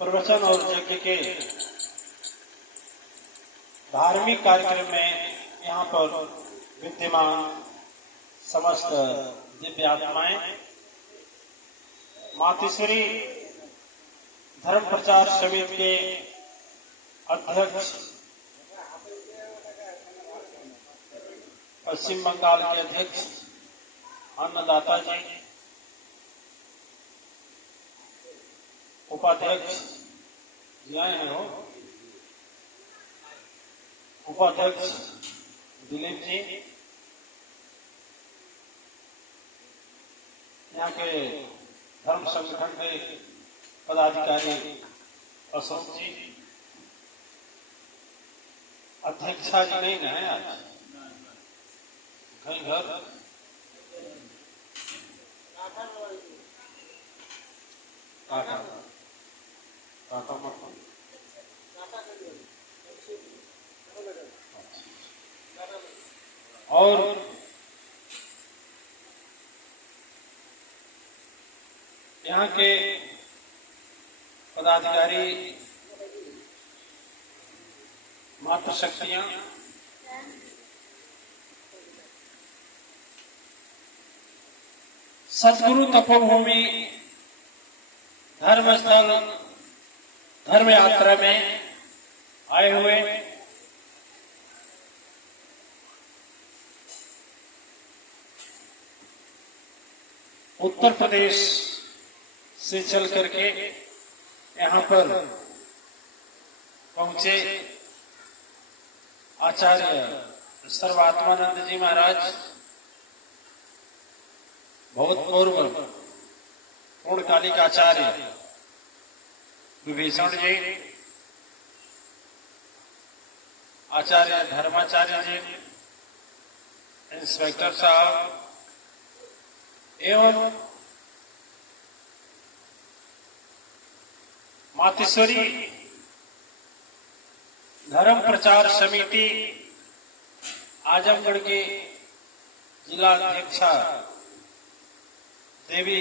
प्रवचन और यज्ञ के धार्मिक कार्यक्रम में यहाँ पर विद्यमान समस्त दिव्य आत्माएं, मातेश्वरी धर्म प्रचार समिति के अध्यक्ष, पश्चिम बंगाल के अध्यक्ष अन्नदाता जी, उपाध्यक्ष जी आए हैं हो, उपाध्यक्ष दिलीप जी, यहाँ के धर्म संगठन के पदाधिकारी अशोक जी, अध्यक्षा जी नहीं है आज, कहीं घर और यहाँ के पदाधिकारी मातृशक्तियां, सदगुरु तपोभूमि धर्मस्थल धर्म यात्रा में आए हुए उत्तर प्रदेश से चल करके यहाँ पर पहुंचे आचार्य सर्वात्मानंद जी महाराज, बहुत पूर्व पूर्णकालिक आचार्य विभीषण जी, आचार्य धर्माचार्य जी, इंस्पेक्टर साहब एवं मातेश्वरी धर्म प्रचार समिति आजमगढ़ के जिला अध्यक्षा देवी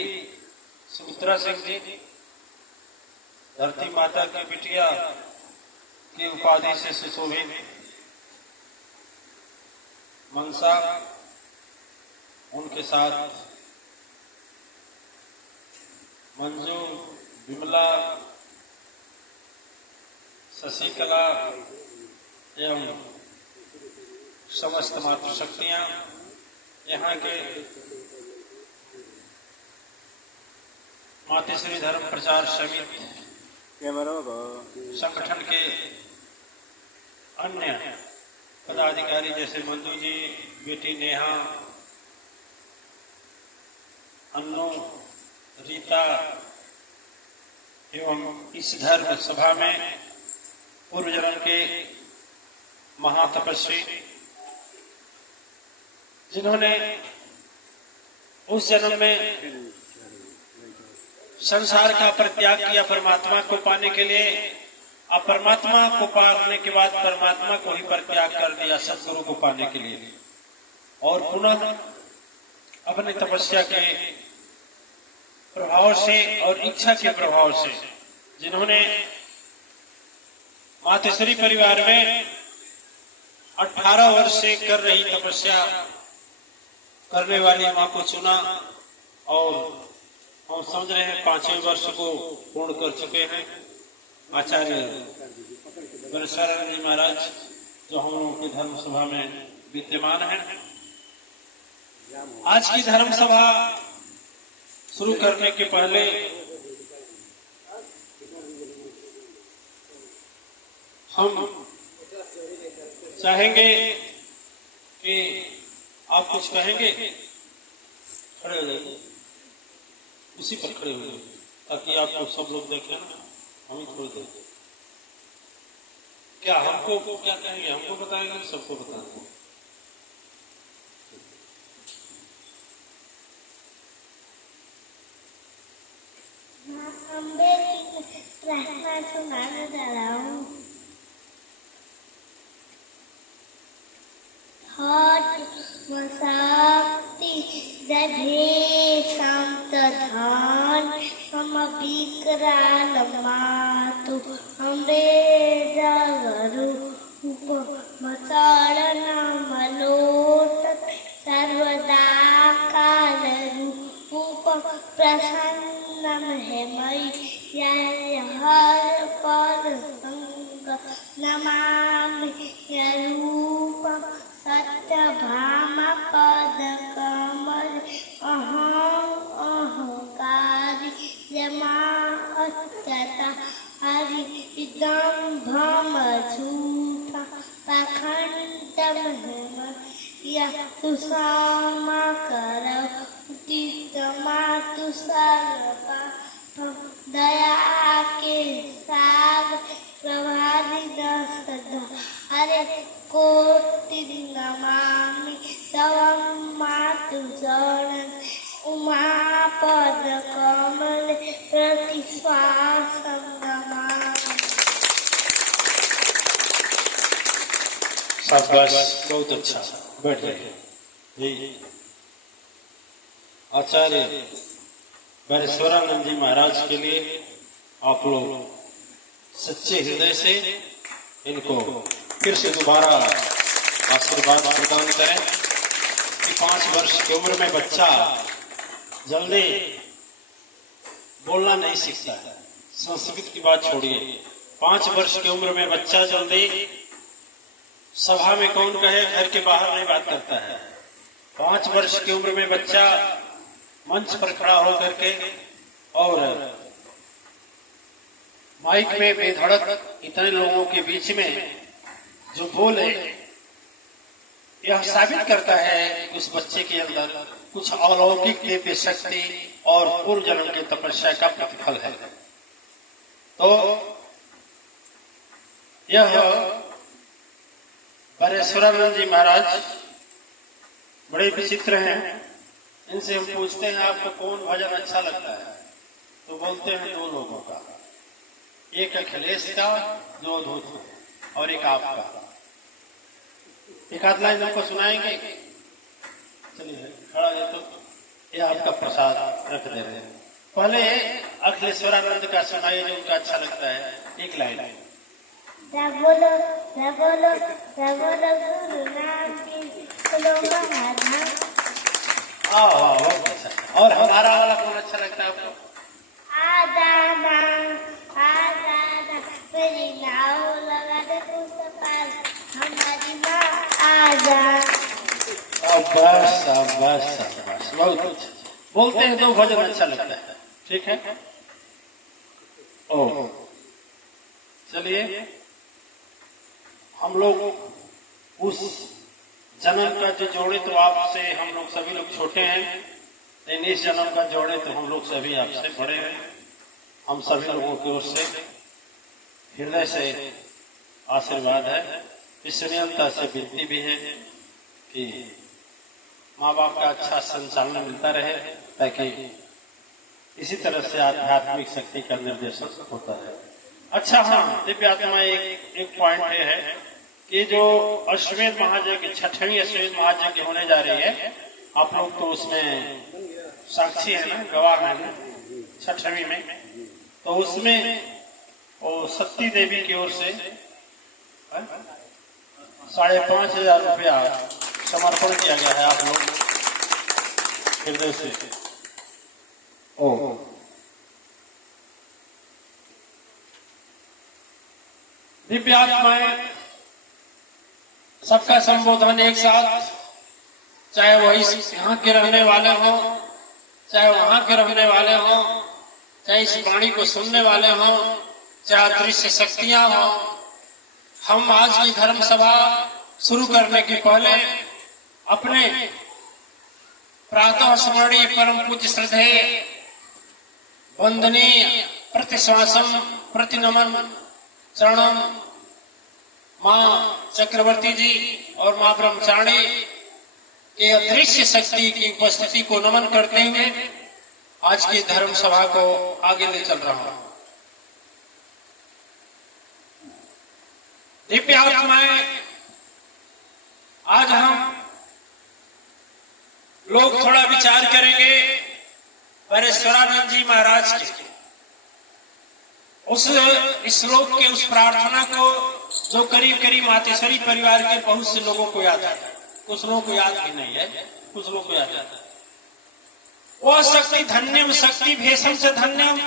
सुमित्रा सिंह जी, धरती माता की बिटिया की उपाधि से सुशोभित मनसा, उनके साथ मंजू, विमला, शशिकला एवं समस्त मातृशक्तियां, यहाँ के मातेश्वरी धर्म प्रचार समिति संगठन के अन्य पदाधिकारी जैसे मंजू जी, बेटी नेहा, अन्नू, रीता एवं इस धर्म सभा में पूर्व जन्म के महातपस्वी जिन्होंने उस जन्म में संसार का परित्याग किया परमात्मा को पाने के लिए, अब परमात्मा को पाने के बाद परमात्मा को ही परित्याग कर दिया सदगुरु को पाने के लिए, और पुनः अपने तपस्या के प्रभाव से और इच्छा के प्रभाव से जिन्होंने मातेश्वरी परिवार में 18 वर्ष से कर रही तपस्या करने वाली मां को चुना, और हम समझ रहे हैं 5वें वर्ष को पूर्ण कर चुके हैं आचार्य बरसारायण जी महाराज, जो हम लोगों की धर्म सभा में विद्यमान हैं। आज की धर्म सभा शुरू करने के पहले हम चाहेंगे कि आप कुछ कहेंगे, खड़े हो जाइए, उसी पर खड़े हो जाइए ताकि आपको सब लोग देखें ना, हम थोड़ी देर क्या हमको क्या कहेंगे, हमको बताएंगे, सबको बताएंगे। प्रार्थना सुनाने जा रहा हूँ। शक्ति दधे शांत धान समविकराल मात तू हमरे जागरू मसाळ नाम लोट सर्वदा कालरूप प्रसन्नम है मैया हर पर संग नमामि रूप सत्यभामा पद कमल अहं अहंकारी यमा अच्युता हरि दंभम झूठा पाखंडम यह तुषामा करौ उत्तमा तुषारपा दया के साग प्रभारी दसदा अरे कोटि नमामि तवं मातु चरणं उमापद कमल प्रतिश्वासं नमामि। शाबाश, बहुत अच्छा। बैठ जाइए जी। आचार्य बैरेश्वरानंद जी महाराज के लिए आप लोग सच्चे हृदय से इनको फिर से दोबारा आशीर्वाद प्रदान करें कि 5 वर्ष की उम्र में बच्चा जल्दी बोलना नहीं सीखता है। संस्कृत की बात छोड़िए, 5 वर्ष की उम्र में बच्चा जल्दी सभा में कौन कहे घर के बाहर नहीं बात करता है। 5 वर्ष की उम्र में बच्चा मंच पर खड़ा होकर के और माइक में बेधड़क इतने लोगों के बीच में जो बोले, यह साबित करता है कि उस बच्चे के अंदर कुछ अलौकिक दिव्य शक्ति और पूर्व जन्म की तपस्या का प्रतिफल है। तो यह बैरेश्वरानंद जी महाराज बड़े विचित्र हैं। इनसे हम पूछते हैं आपको कौन भजन अच्छा लगता है, तो बोलते हैं 2 लोगों का, एक अखिलेश का जो अद्भुत और एक आपका। एक आध लाइन आपको सुनाएंगे। चलिए खड़ा है तो ये आपका प्रसाद रख दे रहे हैं। पहले अखिलेश्वरानंद का सुनाइए जो उनका अच्छा लगता है, एक लाइन। बोलो बोलो बोलो गुरुनाथ की बोलो महाराज। बहुत अच्छा। और हमारा वाला कौन अच्छा लगता है आपको? आदाना मेरी नाव लगा दे उस पार हमारी माँ आजा। बस बस बस, बहुत अच्छा। बोलते हैं तो भजन अच्छा लगता है, ठीक है। ओ चलिए, हम लोग उस जन्म का जो जोड़े तो आपसे हम लोग सभी लोग छोटे हैं, लेकिन इस जन्म का जोड़े तो हम लोग सभी आपसे बड़े हैं। हम सभी लोगों की ओर से हृदय से आशीर्वाद है। इस नियमता से विनती भी है कि माँ बाप का अच्छा संचालन मिलता रहे, ताकि इसी तरह से आध्यात्मिक शक्ति का निर्देशन होता है। अच्छा, हाँ, दिव्य आत्मा एक पॉइंट है कि जो अश्वमेध महायज्ञ, 6वीं अश्वमेध महायज्ञ होने जा रही है, आप लोग तो उसमें साक्षी है ना, गवाह है ना, 6वीं में। तो उसमें वो सती देवी की ओर से 5,500 रुपया समर्पण किया गया है। आप लोग हृदय से दिव्य आत्माएं सबका संबोधन एक साथ, चाहे वही यहाँ के रहने वाले हों, चाहे वहां के रहने वाले हों, चाहे इस वाणी को सुनने वाले हों, चाहे दृश्य शक्तियां हों। हम आज की धर्म सभा शुरू करने के पहले अपने प्रातः स्मरणीय परम पूज्य श्रद्धेय वंदनीय प्रतिश्वासम प्रतिनमन चरणम माँ चक्रवर्ती जी और माँ ब्रह्मचारिणी के अदृश्य शक्ति की उपस्थिति को नमन करते हुए आज की धर्म सभा को आगे ले चल रहा हूं। दिव्य आत्माएं, आज हम लोग थोड़ा विचार करेंगे बैरेश्वरानंद जी महाराज के उस श्लोक के उस प्रार्थना को जो करीब करीब मातेश्वरी परिवार के बहुत से लोगों को याद है, कुछ लोगों को याद भी नहीं है, कुछ लोगों को याद है। वह शक्ति धन्यम शक्ति भेषम से धन्यम,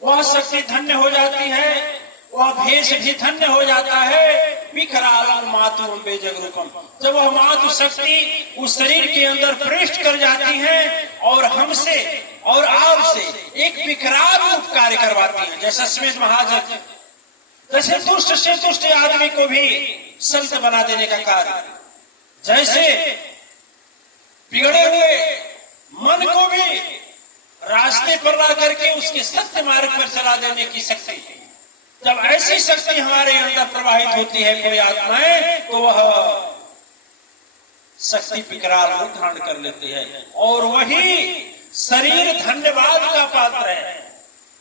वह शक्ति धन्य हो जाती है, वह भेष भी धन्य हो जाता है। विकरालम मातु अम्बे जगरूपम, जब वह मातु शक्ति उस शरीर के अंदर प्रविष्ट कर जाती है और हमसे और आपसे एक विकराल रूप कार्य करवाती है। जैसा श्वेत महाजग जैसे दुष्ट से दुष्ट आदमी को भी संत बना देने का कार्य, जैसे बिगड़े हुए मन को भी रास्ते पर ला करके उसके सत्य मार्ग पर चला देने की शक्ति, जब ऐसी शक्ति हमारे अंदर प्रवाहित होती है कोई आत्माएं, तो वह शक्ति विकराल रूप धारण कर लेती है। और वही शरीर धन्यवाद का पात्र है,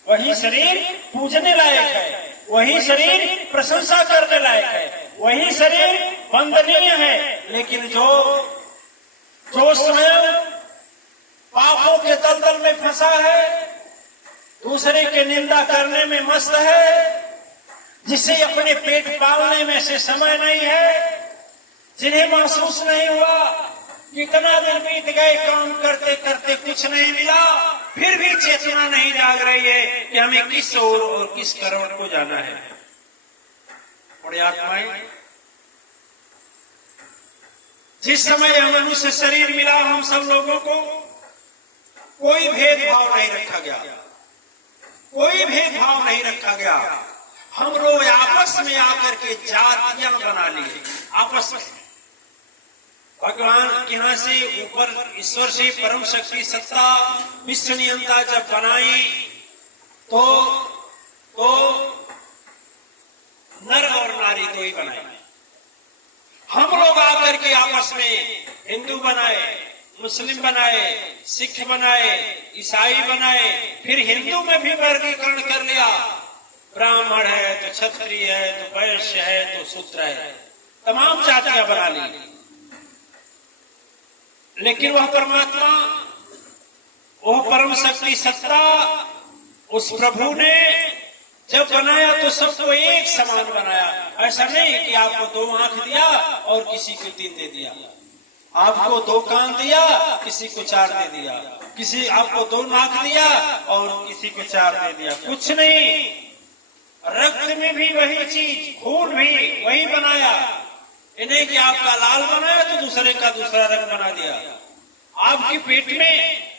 वही शरीर पूजने लायक है, वही शरीर प्रशंसा करने लायक है, वही शरीर वंदनीय है। लेकिन जो स्वयं पापों के दलदल में फंसा है, दूसरे की निंदा करने में मस्त है, जिसे अपने पेट पालने में से समय नहीं है, जिन्हें महसूस नहीं हुआ कितना दिन बीत गए काम करते करते कुछ नहीं मिला, फिर भी चेतना नहीं जाग रही है कि हमें किस ओर और किस करोड़ को जाना है। बड़ी आत्माएं, जिस समय यह मनुष्य शरीर मिला हम सब लोगों को कोई भेदभाव नहीं रखा गया, कोई भेदभाव नहीं रखा गया। हम लोग आपस में आकर के जातियां बना लिए, आपस में। भगवान के यहाँ से ऊपर ईश्वर से परम शक्ति सत्ता विश्व नियंता जब बनाई तो नर और नारी दो ही बनाए। हम लोग आकर के आपस में हिंदू बनाए, मुस्लिम बनाए, सिख बनाए, ईसाई बनाए, फिर हिंदू में भी वर्गीकरण कर लिया। ब्राह्मण है तो क्षत्रिय है तो वैश्य है तो शूद्र है, तमाम जातियां बना ली। लेकिन वह परमात्मा, वह परम शक्ति सत्ता, उस प्रभु ने जब बनाया तो सबको एक समान बनाया। ऐसा नहीं कि आपको 2 आंख दिया और किसी को 3 दे दिया, आपको 2 कान दिया किसी को 4 दे दिया, किसी आपको 2 नाक दिया और किसी को 4 दे दिया, कुछ नहीं। रक्त में भी वही चीज, खून भी वही बनाया। इन्हें कि आपका लाल बनाया तो दूसरे का दूसरा रंग बना दिया। आपके पेट में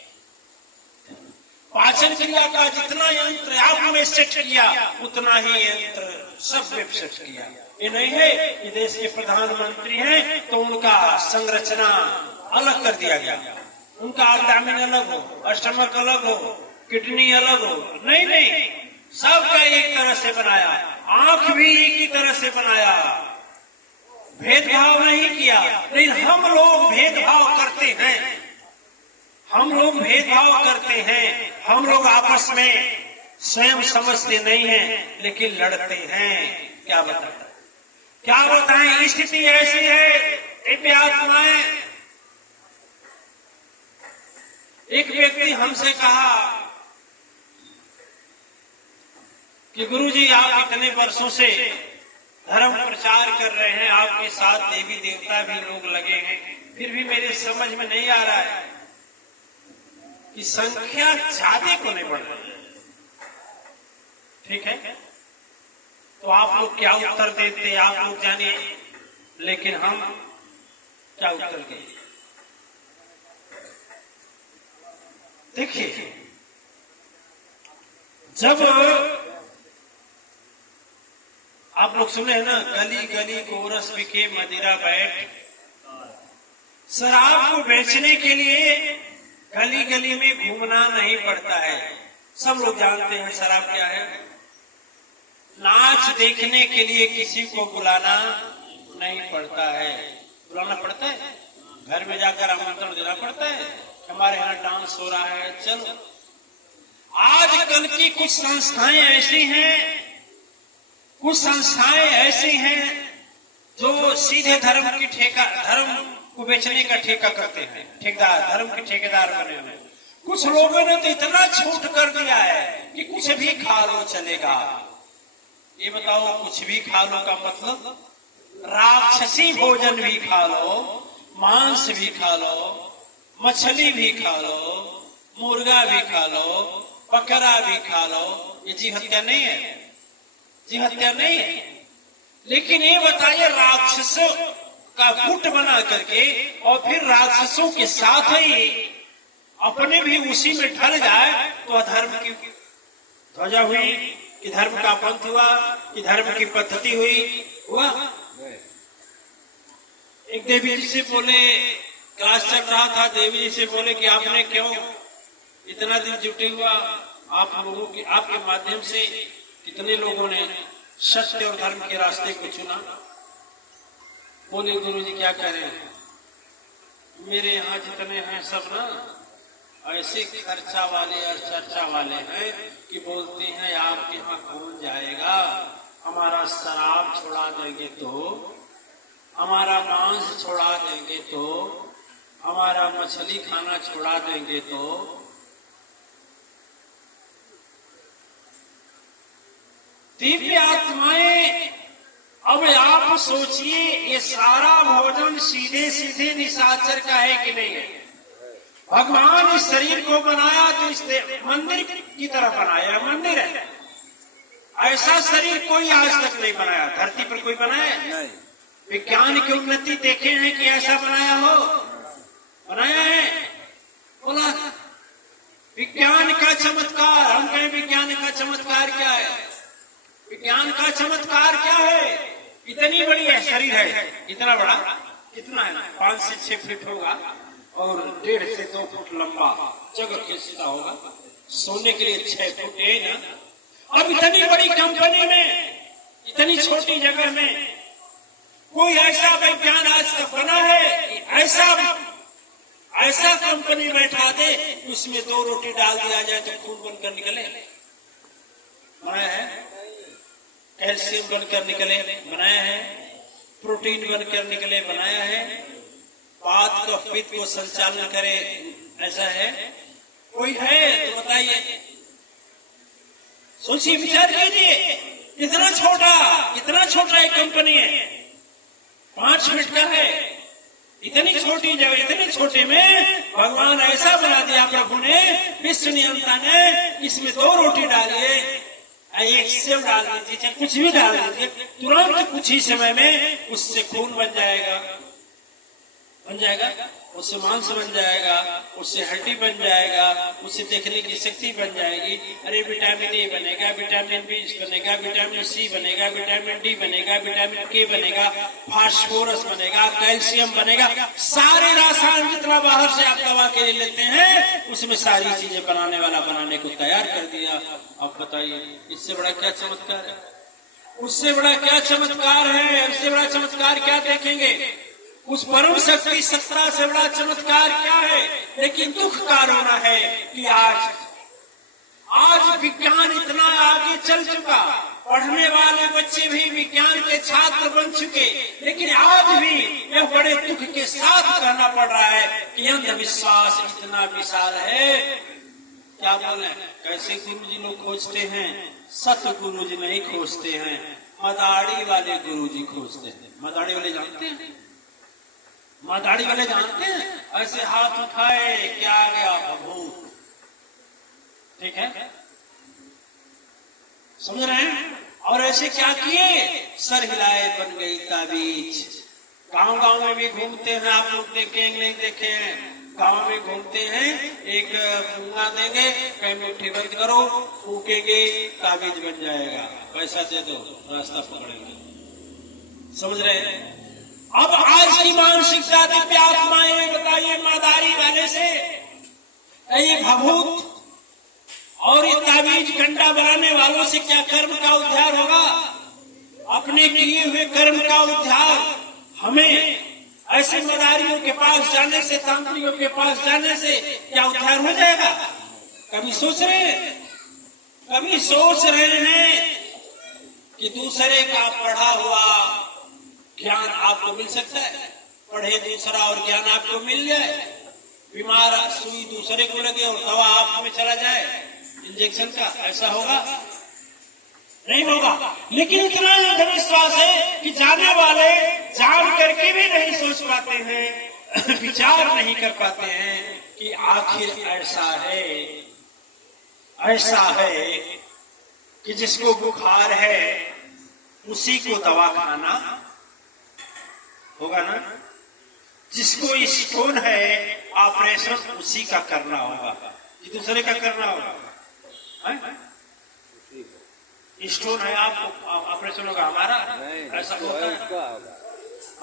पाचन क्रिया का जितना यंत्र आप में सेट किया उतना ही यंत्र सब में सेट किया। ये नहीं है कि देश के प्रधानमंत्री हैं तो उनका संरचना अलग कर दिया गया, उनका अब्डामिन अलग हो, स्टमक अलग हो, किडनी अलग हो, नहीं नहीं, सबका एक तरह से बनाया। आंख भी एक ही तरह से बनाया, भेदभाव नहीं किया। लेकिन हम लोग भेदभाव करते हैं, हम लोग भेदभाव करते हैं, हम लोग आपस में स्वयं समझते नहीं हैं लेकिन लड़ते हैं। क्या बताएं, स्थिति ऐसी है। दिव्य आत्माएं, एक व्यक्ति हमसे कहा कि गुरुजी आप इतने वर्षों से धर्म प्रचार कर रहे हैं, आपके साथ देवी देवता भी लोग लगे हैं, फिर भी मेरे समझ में नहीं आ रहा है कि संख्या ज्यादा को नहीं बढ़ रही। ठीक है, तो आप लोग क्या उत्तर देते आप लोग जानिए, लेकिन हम क्या उत्तर दें। देखिए, जब आप लोग सुने हैं ना, गली गली गोरस बिके मदिरा बैठ, शराब को बेचने के लिए गली गली में घूमना नहीं पड़ता है। सब लोग जानते हैं शराब क्या है। नाच देखने के लिए किसी को बुलाना नहीं पड़ता है। बुलाना पड़ता है, घर में जाकर आमंत्रण देना पड़ता है, हमारे यहाँ डांस हो रहा है, चलो। आजकल की कुछ संस्थाएं ऐसी हैं, कुछ संस्थाएं ऐसी हैं जो सीधे धर्म को बेचने का ठेका करते हैं, ठेकेदार, धर्म के ठेकेदार बने हुए। कुछ लोगों ने तो इतना छूट कर दिया है कि कुछ भी खा लो चलेगा। ये बताओ, कुछ भी खा लो का मतलब राक्षसी भोजन भी खा लो, मांस भी खा लो, मछली भी खा लो, मुर्गा भी खा लो, बकरा भी खा लो। ये जी हत्या नहीं है? जी हत्या नहीं है। लेकिन ये बताइए, राक्षसों का गुट बना करके और फिर राक्षसों के साथ ही अपने भी उसी में ढल जाए तो अधर्म की ध्वजा हुई कि धर्म का पंथ हुआ कि धर्म की पद्धति हुआ। एक देवी जी से बोले, क्लास चल रहा था, देवी जी से बोले कि आपने क्यों इतना दिन जुटे हुआ, आप लोगों के आपके माध्यम से कितने लोगों ने सत्य और धर्म के रास्ते को चुना। बोले गुरु जी क्या करें, मेरे यहाँ जितने हैं सब ना ऐसे खर्चा वाले और चर्चा वाले हैं कि बोलते हैं आपके यहाँ कौन जाएगा, हमारा शराब छोड़ा देंगे तो, हमारा मांस छोड़ा देंगे तो, हमारा मछली खाना छोड़ा देंगे तो। दिव्य आत्माएं, अब आप सोचिए, ये सारा भोजन सीधे सीधे निशाचर का है कि नहीं है? भगवान इस शरीर को बनाया तो इस मंदिर की तरह बनाया, मंदिर है। ऐसा शरीर कोई आज तक नहीं बनाया, धरती पर कोई बनाया है? विज्ञान की उन्नति देखे हैं कि ऐसा बनाया हो? बनाया है? बोला विज्ञान का चमत्कार। हम कहें विज्ञान का चमत्कार क्या है? विज्ञान का चमत्कार क्या है? इतनी बड़ी है शरीर है, इतना बड़ा, कितना है, 5 से 6 फीट होगा और 1.5 से 2 फुट लंबा, जगह के सीधा होगा, सोने के लिए 6 फुट है ना। अब इतनी बड़ी कंपनी में, इतनी छोटी जगह में कोई ऐसा विज्ञान आज तक बना है? ऐसा कंपनी बैठा दे, उसमें 2 रोटी डाल दिया जाए तो खून बनकर निकले, बनाया है? कैल्शियम बनकर निकले, बनाया है? प्रोटीन बनकर निकले, बनाया है? वात का पित्त को संचालन करे, ऐसा है? कोई है तो बताइए, सोचिए, विचार कीजिए। कितना छोटा एक कंपनी है, 5 फीट का है, इतनी छोटी जगह, इतने छोटे में भगवान ऐसा बना दिया प्रभु ने, विश्व नियंता ने, इसमें 2 रोटी डालिए, एक सेव डाल दीजिए, चाहे कुछ भी डाल दीजिए, तुरंत कुछ ही समय में उससे खून बन जाएगा, उससे मांस बन जाएगा, उससे हड्डी बन जाएगा, उससे देखने की शक्ति बन जाएगी। अरे विटामिन ए बनेगा, विटामिन बी बनेगा, विटामिन सी बनेगा, विटामिन डी बनेगा, विटामिन के बनेगा, फास्फोरस बनेगा, कैल्शियम बनेगा, सारे रासायन जितना बाहर से आप दवा के लिए लेते हैं उसमें सारी चीजें बनाने को तैयार कर दिया। अब बताइए, इससे बड़ा क्या चमत्कार है? उससे बड़ा क्या चमत्कार है? उससे बड़ा चमत्कार क्या देखेंगे? उस परम शक्ति सत्ता से बड़ा चमत्कार क्या है? लेकिन दुख का रोना है कि आज विज्ञान इतना आगे चल चुका, पढ़ने वाले बच्चे भी विज्ञान के छात्र बन चुके, लेकिन आज भी यह बड़े दुख के साथ कहना पड़ रहा है कि अंधविश्वास इतना विशाल है। क्या बोले, कैसे गुरुजी लोग खोजते हैं? सत गुरुजी नहीं खोजते हैं, मदाड़ी वाले गुरुजी खोजते हैं। मदाड़ी वाले जानते हैं? मदाड़ी वाले जानते हैं? ऐसे हाथ उठाए, क्या आ गया? भभूत। ठीक है, समझ रहे हैं? और ऐसे क्या किए? सर हिलाए, बन गई ताबीज। गांव गांव में भी घूमते हैं, आप लोग देखेंगे नहीं देखे हैं, गांव में घूमते हैं, एक फूंगा देंगे, कहीं मुट्ठी बंद करो, फूकेंगे, ताबीज बन जाएगा, पैसा दे दो, रास्ता पकड़ेंगे। समझ रहे हैं? अब आज की मानसिकता दिव्य आत्माएं बताइए, मदारी वाले से ये भभूत और ये ताबीज गंडा बनाने वालों से क्या कर्म का उद्धार होगा? अपने किए हुए कर्म का उद्धार हमें ऐसे मदारियों के पास जाने से, तांत्रिकों के पास जाने से क्या उद्धार हो जाएगा? कभी सोच रहे हैं कि दूसरे का पढ़ा हुआ ज्ञान आपको मिल सकता है? पढ़े दूसरा और ज्ञान आपको मिल जाए? बीमार सुई दूसरे को लगे और दवा आप में चला जाए इंजेक्शन का, ऐसा होगा? नहीं होगा। लेकिन इतना अंधविश्वास है कि जाने वाले जान करके भी नहीं सोच पाते हैं, विचार नहीं कर पाते हैं कि आखिर ऐसा है कि जिसको बुखार है उसी को दवा खाना होगा ना, जिसको स्टोन है ऑपरेशन उसी का करना होगा, कि दूसरे का करना होगा। स्टोन है आपको ऑपरेशन होगा, हमारा ऐसा होता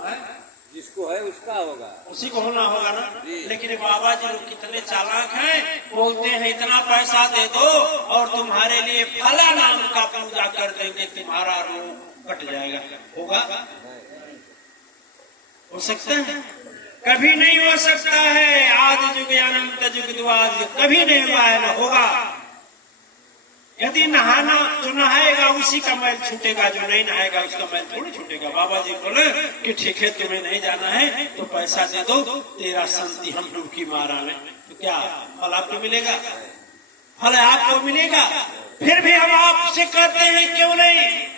है? जिसको है उसका होगा, उसी को होना होगा ना। लेकिन बाबा जी लोग कितने चालाक हैं, बोलते हैं इतना पैसा दे दो और तुम्हारे लिए फला नाम का पूजा कर देंगे, तुम्हारा रोग कट जाएगा। होगा? हो सकता है? कभी नहीं हो सकता है। आदि जुग अनंत जुग द्वाज कभी नहीं हुआ है, न होगा। यदि नहाना जो नहाएगा उसी का मैल छूटेगा, जो नहीं नहाएगा उसका मैल थोड़ी छूटेगा। बाबा जी बोले कि ठीक है तुम्हें नहीं जाना है तो पैसा दे दो, तेरा संति हम डुबकी मारा में, तो क्या फल आपको मिलेगा? फल आपको मिलेगा। फिर भी हम आपसे कहते हैं क्यों नहीं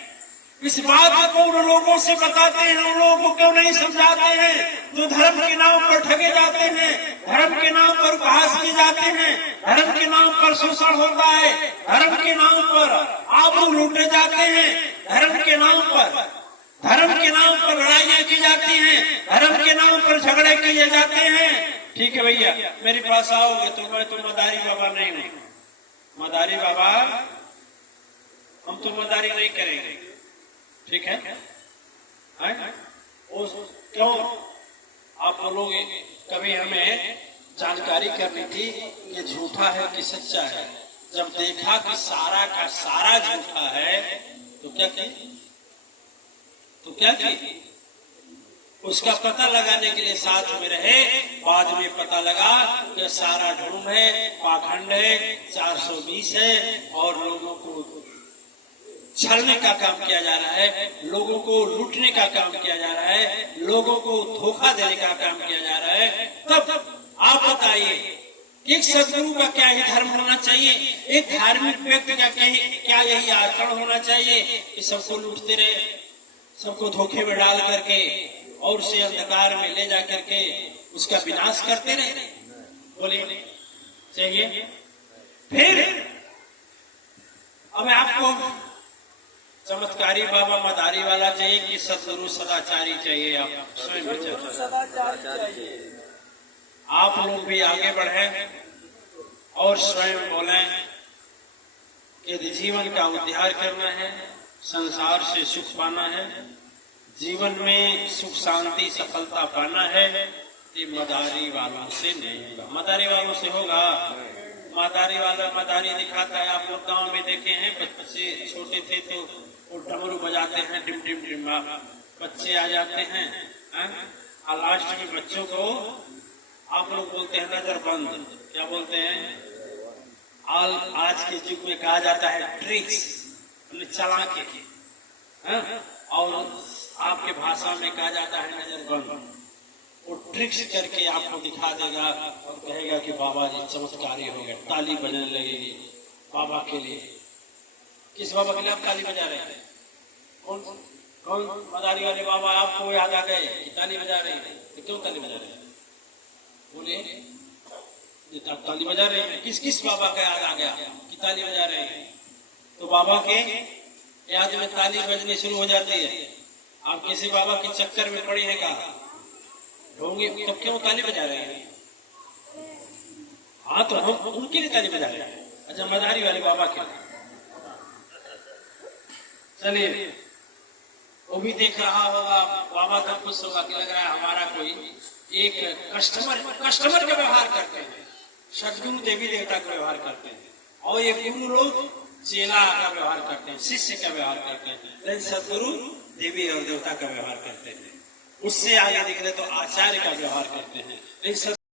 इस बात को उन लोगों से बताते हैं, उन लोगों को क्यों नहीं समझाते हैं जो धर्म के नाम पर ठगे जाते हैं, धर्म के नाम पर उपहास किए जाते हैं, धर्म के नाम पर शोषण होता है, धर्म के नाम पर आबरू लूटे जाते हैं, धर्म के नाम पर लड़ाइयां की जाती हैं, धर्म के नाम पर झगड़े किए जाते हैं। ठीक है भैया, मेरे पास आओगे तो मैं तो मदारी बाबा नहीं हूँ। मदारी बाबा हम तो मदारी नहीं करेंगे, ठीक है? क्यों आप बोलोगे? कभी हमें जानकारी करनी थी कि झूठा है कि सच्चा है। जब देखा कि सारा का सारा झूठा है तो क्या की? उसका पता लगाने के लिए साथ में रहे। बाद में पता लगा कि सारा ढूंढ है, पाखंड है, 420 है और लोगों को छलने का काम किया जा रहा है, लोगों को लूटने का काम किया जा रहा है, लोगों को धोखा देने का काम किया जा रहा है। तब आप बताइए एक सदगुरु का क्या ही धर्म होना चाहिए? एक धार्मिक व्यक्ति का क्या यही आचरण होना चाहिए कि सबको लूटते रहे, सबको धोखे में डाल करके और उसे अंधकार में ले जा करके उसका विनाश करते रहे? बोलिए, चाहिए? फिर अब आपको चमत्कारी बाबा मदारी वाला चाहिए कि सदगुरु सदाचारी चाहिए? आप स्वयं विचार। आप लोग भी आगे बढ़े और स्वयं बोले कि यदि जीवन का उद्धार करना है, संसार से सुख पाना है, जीवन में सुख शांति सफलता पाना है, ये मदारी वालों से नहीं होगा। मदारी वालों से होगा? मदारी वाला मदारी दिखाता है। आप लोग गाँव में देखे हैं, बच्चे छोटे थे तो वो डमरू बजाते हैं, डिम डिम डिम, बच्चे आ जाते हैं और लास्ट में बच्चों को आप लोग बोलते हैं नजर बंद। क्या बोलते हैं? आज के युग में कहा जाता है ट्रिक्स, चालाकी, और आपके भाषा में कहा जाता है नजर बंद। वो ट्रिक्स करके आपको दिखा देगा और कहेगा कि बाबा जी चमत्कारी हो गए। ताली बजने लगेगी बाबा के लिए। किस बाबा के लिए आप ताली बजा रहे हैं? कौन मदारी वाले बाबा आपको याद आ गए कि ताली बजा रहे हैं? तो क्यों ताली बजा रहे हैं? बोलिए, आप ताली बजा रहे हैं, किस बाबा का याद आ गया कि ताली बजा रहे हैं? तो बाबा के याद में ताली बजनी शुरू हो जाती है। आप किसी बाबा के चक्कर में पड़ी है कहा होंगे, तब क्यों ताली बजा रहे हैं? हाँ, तो हम उनके लिए ताली बजा रहे हैं। अच्छा, मदारी वाले बाबा के लिए। चलिए, वो भी देख रहा होगा, बाबा का खुश होगा कि लग रहा है हमारा कोई एक कस्टमर का व्यवहार करते हैं। सदगुरु देवी देवता का व्यवहार करते हैं और ये गुरु लोग चेला का व्यवहार करते हैं, शिष्य का व्यवहार करते हैं। लेकिन सदगुरु देवी और देवता का व्यवहार करते हैं। उससे आगे निकले तो आचार्य का व्यवहार करते हैं।